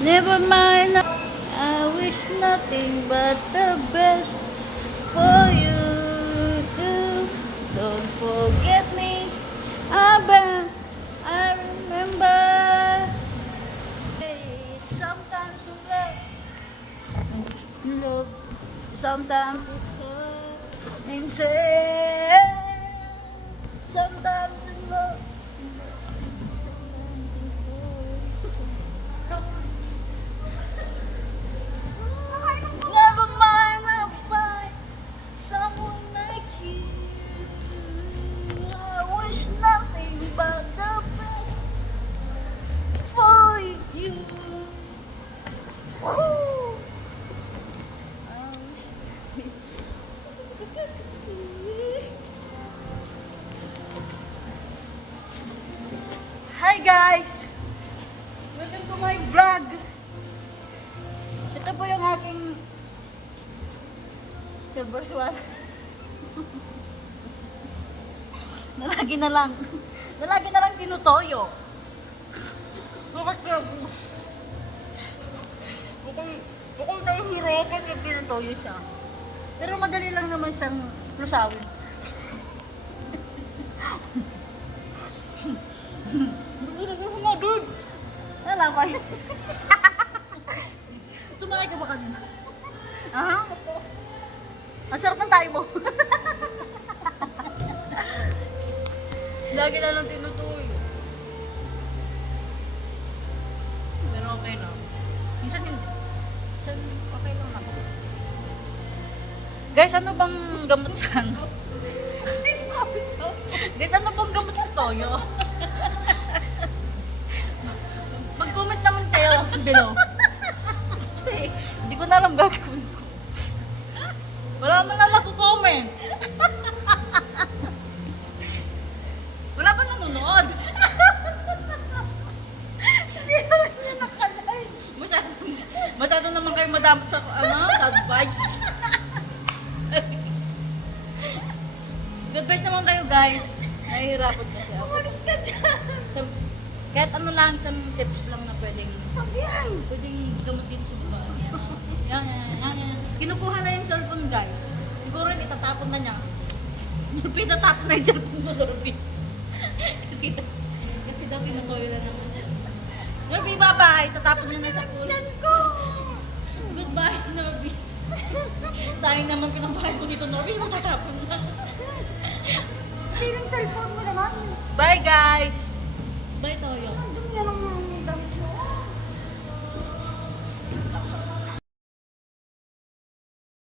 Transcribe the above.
Never mind, I wish nothing but the best for you too. Don't forget me, I remember. It's sometimes in love, sometimes it hurts insane. Sometimes in love, sometimes it hurts. Never mind, I'll find someone like you. I wish nothing but the best for you. Woo! I wish. Hi guys! Welcome to my vlog! Ito po yung aking silver swan. Nalagi na lang tinutoyo. Bakit bukong nahihirapan yung tinutoyo siya. Pero madali lang naman siyang lusawin. Mo, dude! Nalamay. Sumakay ka ba kanina? Aha? Ang sarap ng tayo mo. Lagi na lang tinutuloy. Pero okay lang. Minsan hindi. Minsan okay lang ako. Guys, ano bang gamot sa ano? Guys, ano bang gamot sa toyo? Mag-comment naman kayo below. Kasi hindi ko na alam gagawin ko. Wala man lang nagko-comment. Wala pa nanonood. Hindi naman niya nakalive. Masyado naman kayo madami sa, sa advice. Good advice naman kayo guys. Nahihirapan kasi ako. Umalis ka dyan. Kahit ano lang, isang tips lang na pwedeng gamot dito sa baba. Yan. Kinukuha na yung cellphone guys. Siguro itatapon na niya. Itatapon na yung cellphone mo, Norby. kasi daw tinutoyo na naman siya. Norby, bye-bye! Itatapon niya na sa pool. Goodbye, Norby. Sayang naman pinabahay mo dito, Norby. Matatapon na. Hindi ng cellphone mo naman. Bye guys!